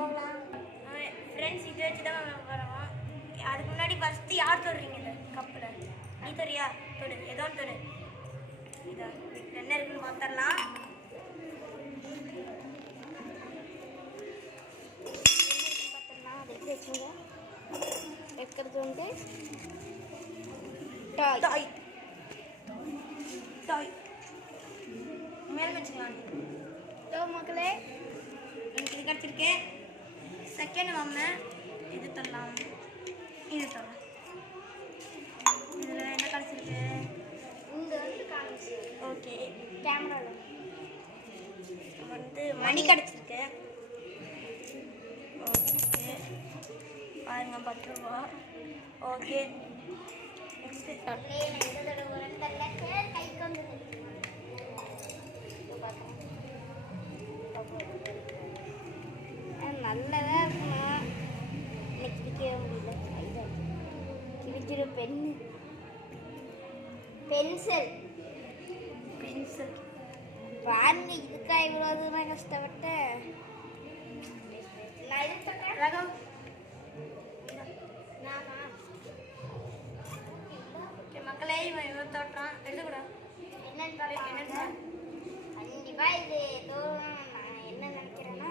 போகலாம். ஃப்ரெண்ட்ஸ் இது வச்சு தான் வரோம். அதுக்கு முன்னாடி ஃபஸ்ட்டு யார் தொடுறீங்க இந்த கப்பில்? நீ தொறியா? தொடு, ஏதோ தொடு. இதோ என்ன இருக்குன்னு பார்த்துடலாம். வைக்கிறது வந்து டாய் டாய் மேலே வச்சுக்கலாம். மக்களே எனக்கு இது கிடச்சிருக்கேன். செகண்ட் நம்ம இது தரலாம், இது தரலாம். இதில் என்ன கிடச்சிருக்கு? ஓகே, கேமராவில் வந்து மணி கிடச்சிருக்கு. ஓகே பாருங்க, 10 ரூபா. ஓகே, நெக்ஸ்ட்டு நல்லதாக இருக்கணும். இன்னைக்கு கிழிக்கவே முடியல. கிழிச்சிரு பென்சில் பாருங்க. இதுக்கா இவ்வளோ தூரம் கஷ்டப்பட்டேன். நான் இது பண்ணுறேன் ரகம். மக்களே இவன் தோற்றான் எடுத்துக்கூட என்னன்னு பார்க்கலாம். கண்டிப்பாக இது ஏதோ நான் என்ன நினைக்கிறேன்னா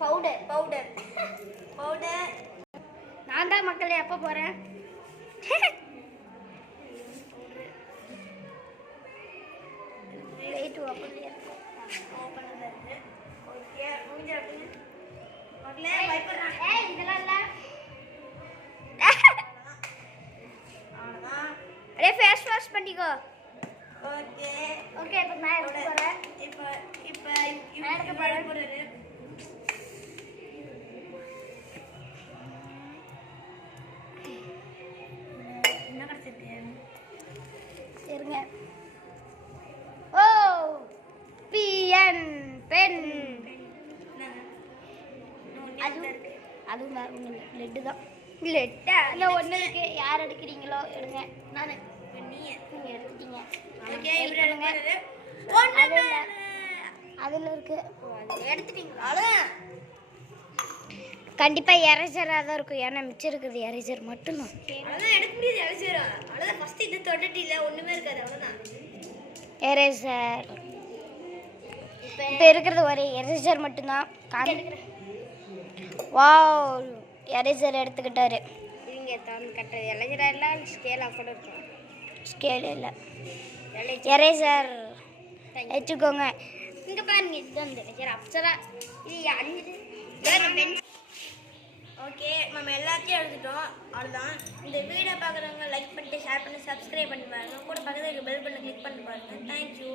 பவுடர் பவுடர் பவுடர். நான் தான் மக்களே எப்போ போகிறேன். வெயிட் ஓப்பன் பண்ணுறது. ஓகே, முடிஞ்ச அப்படின்னு மக்களே பயப்படுறாங்க. இதெல்லாம் இல்லை. அவ்வளோதான். அப்படியே ஃபேஸ் வாஷ் பண்ணிக்கோ. ஓகே ஓகே, இப்போ நான் எடுக்க போகிறேன். இப்போ நான் எடுக்க போகிறேன். என்ன கிடச்சிருக்கு? இருங்க. ஓ பிஎன் பென். அதுவும் வேறு ஒன்றும் இல்லை, லெட்டு தான். லெட்டா இல்லை ஒன்று இருக்கு. யார் எடுக்கிறீங்களோ எடுங்க. நான் நீங்கள் எடுத்துட்டீங்க. ஓகே, அதில் இருக்கு. எடுத்துட்டீங்களா? கண்டிப்பாக எரேசராக தான் இருக்கும். ஏன்னா மிச்சம் இருக்குது எரேசர் மட்டும்தான். அவ்வளோதான், எடுக்க முடியாது. எரேசரா? அவ்வளோதான், ஃபஸ்ட்டு இது தொட்டுட்டில ஒன்றுமே இருக்காது. அவ்வளோதான் எரேசர். இப்போ இருக்கிறது ஒரே எரேசர் மட்டும்தான். வாவ், எரேசர் எடுத்துக்கிட்டாரு. இவங்க கட்டுறது எரேசராக இல்லை, ஸ்கேலாக கூட இருக்கும். ஸ்கேல் இல்லை, எரேசர் வச்சுக்கோங்க. இங்கே பாருங்க, இது வந்து எரேசர் அப்சரா. இது 5. ஓகே, நம்ம எல்லாத்தையும் எடுத்துட்டோம். அவ்வளோதான். இந்த வீடியோ பார்க்குறவங்க லைக் பண்ணிட்டு ஷேர் பண்ணி சப்ஸ்கிரைப் பண்ணி பாருங்கள். கூட பக்கத்தில் பெல் பட்டனை கிளிக் பண்ணி பாருங்கள். தேங்க்யூ.